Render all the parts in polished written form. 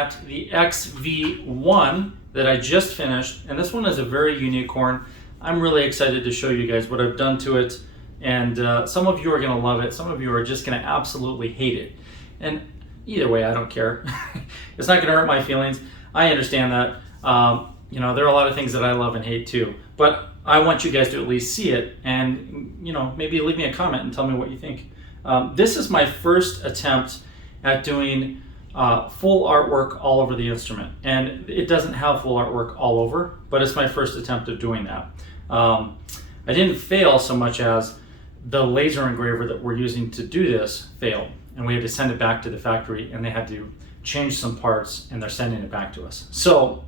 at the XV1 that I just finished, and this one is a very unique horn. I'm really excited to show you guys what I've done to it, and some of you are going to love it, some of you are just going to absolutely hate it. And either way, I don't care. It's not going to hurt my feelings. I understand that. You know, there are a lot of things that I love and hate too, but I want you guys to at least see it and, you know, maybe leave me a comment and tell me what you think. This is my first attempt at doing full artwork all over the instrument, and it doesn't have full artwork all over, but it's my first attempt of doing that. I didn't fail so much as the laser engraver that we're using to do this failed, and we had to send it back to the factory, and they had to change some parts, and they're sending it back to us. So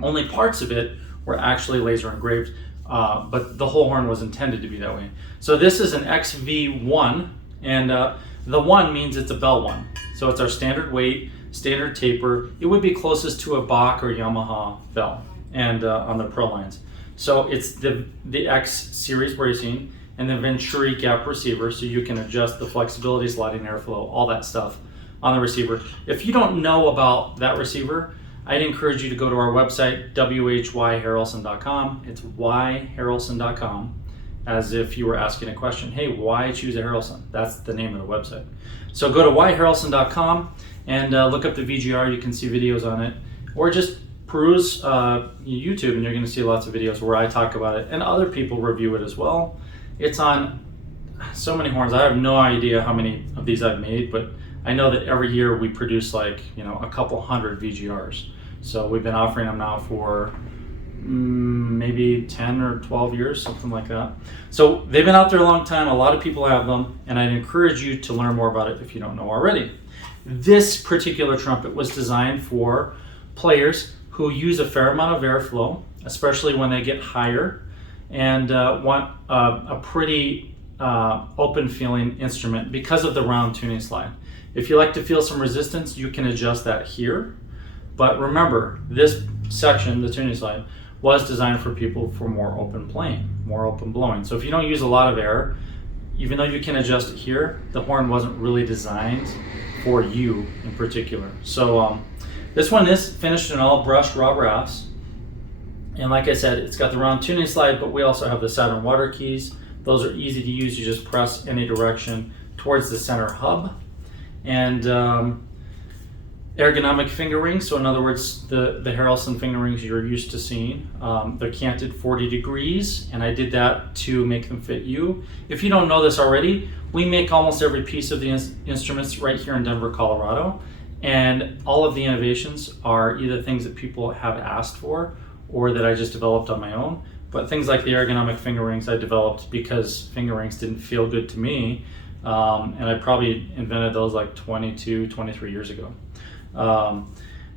only parts of it were actually laser engraved, but the whole horn was intended to be that way. So this is an XV1, and the 1 means it's a bell one. So it's our standard weight, standard taper. It would be closest to a Bach or Yamaha bell, and on the Pro lines. So it's the X series bracing and the Venturi gap receiver, so you can adjust the flexibility, sliding airflow, all that stuff on the receiver. If you don't know about that receiver, I'd encourage you to go to our website, whyharrelson.com. It's whyharrelson.com, as if you were asking a question. Hey, why choose a Harrelson? That's the name of the website. So go to whyharrelson.com and look up the VGR. You can see videos on it, or just peruse YouTube, and you're going to see lots of videos where I talk about it, and other people review it as well. It's on so many horns. I have no idea how many of these I've made, but I know that every year we produce, like, you know, a couple hundred VGRs. So we've been offering them now for maybe 10 or 12 years, something like that. So they've been out there a long time. A lot of people have them, and I'd encourage you to learn more about it if you don't know already. This particular trumpet was designed for players who use a fair amount of airflow, especially when they get higher, and want a pretty open feeling instrument because of the round tuning slide. If you like to feel some resistance, you can adjust that here. But remember, this section, the tuning slide, was designed for people for more open playing, more open blowing. So if you don't use a lot of air, even though you can adjust it here, the horn wasn't really designed for you in particular. So this one is finished in all brushed raw brass. And like I said, it's got the round tuning slide, but we also have the Saturn water keys. Those are easy to use. You just press any direction towards the center hub. And ergonomic finger rings, so in other words, the Harrelson finger rings you're used to seeing. They're canted 40 degrees, and I did that to make them fit you. If you don't know this already, we make almost every piece of the instruments right here in Denver, Colorado, and all of the innovations are either things that people have asked for or that I just developed on my own. But things like the ergonomic finger rings I developed because finger rings didn't feel good to me, and I probably invented those like 22, 23 years ago.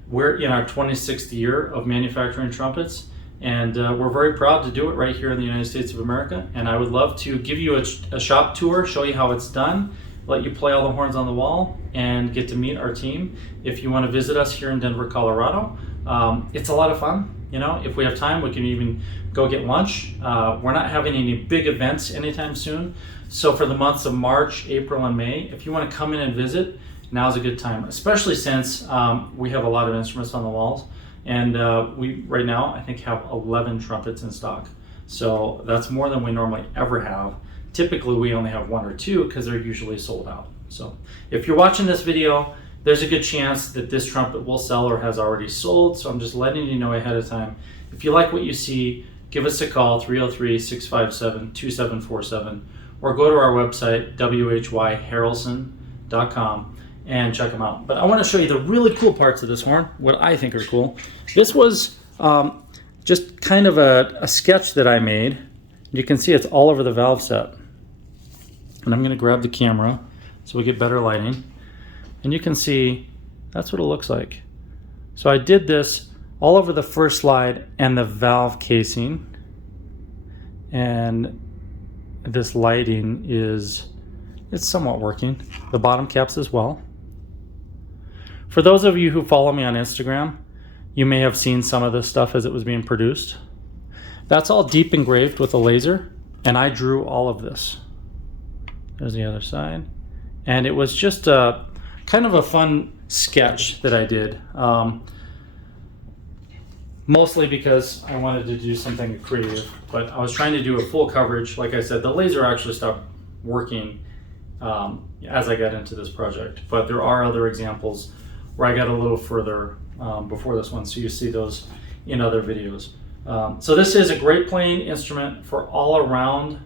We're in our 26th year of manufacturing trumpets, and we're very proud to do it right here in the United States of America. And I would love to give you a shop tour, show you how it's done, let you play all the horns on the wall, and get to meet our team. If you want to visit us here in Denver, Colorado, it's a lot of fun. You know, if we have time, we can even go get lunch. We're not having any big events anytime soon. So for the months of March, April, and May, if you want to come in and visit, now's a good time, especially since we have a lot of instruments on the walls, and we right now I think have 11 trumpets in stock. So that's more than we normally ever have. Typically we only have 1 or 2 because they're usually sold out. So if you're watching this video, there's a good chance that this trumpet will sell or has already sold. So I'm just letting you know ahead of time. If you like what you see, give us a call, 303-657-2747, or go to our website, whyharrelson.com, and check them out. But I want to show you the really cool parts of this horn, what I think are cool. This was just kind of a sketch that I made. You can see it's all over the valve set. And I'm going to grab the camera so we get better lighting. And you can see that's what it looks like. So I did this all over the first slide and the valve casing. And this lighting it's somewhat working. The bottom caps as well. For those of you who follow me on Instagram, you may have seen some of this stuff as it was being produced. That's all deep engraved with a laser, and I drew all of this. There's the other side. And it was just kind of a fun sketch that I did. Mostly because I wanted to do something creative, but I was trying to do a full coverage. Like I said, the laser actually stopped working as I got into this project, but there are other examples where I got a little further before this one, so you see those in other videos. So this is a great playing instrument for all around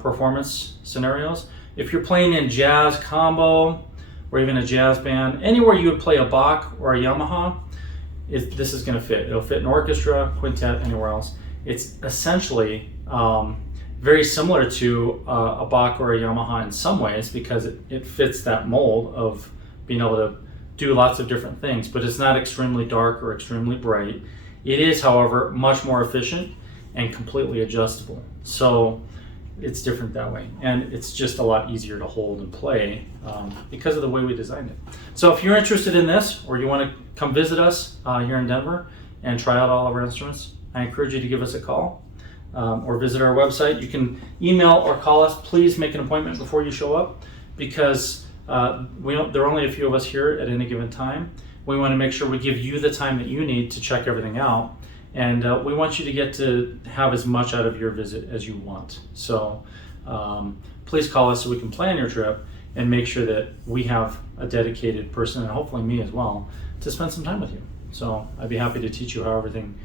performance scenarios. If you're playing in jazz combo or even a jazz band, anywhere you would play a Bach or a Yamaha, this is going to fit. It'll fit in orchestra, quintet, anywhere else. It's essentially very similar to a Bach or a Yamaha in some ways, because it fits that mold of being able to do lots of different things, but it's not extremely dark or extremely bright. It is, however, much more efficient and completely adjustable. So it's different that way, and it's just a lot easier to hold and play because of the way we designed it. So if you're interested in this, or you want to come visit us here in Denver and try out all of our instruments, I encourage you to give us a call or visit our website. You can email or call us. Please make an appointment before you show up, because there are only a few of us here at any given time. We want to make sure we give you the time that you need to check everything out. And we want you to get to have as much out of your visit as you want. So please call us so we can plan your trip and make sure that we have a dedicated person, and hopefully me as well, to spend some time with you. So I'd be happy to teach you how everything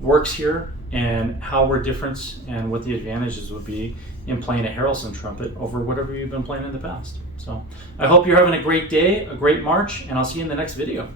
works here and how we're different and what the advantages would be in playing a Harrelson trumpet over whatever you've been playing in the past. So I hope you're having a great day, a great March, and I'll see you in the next video.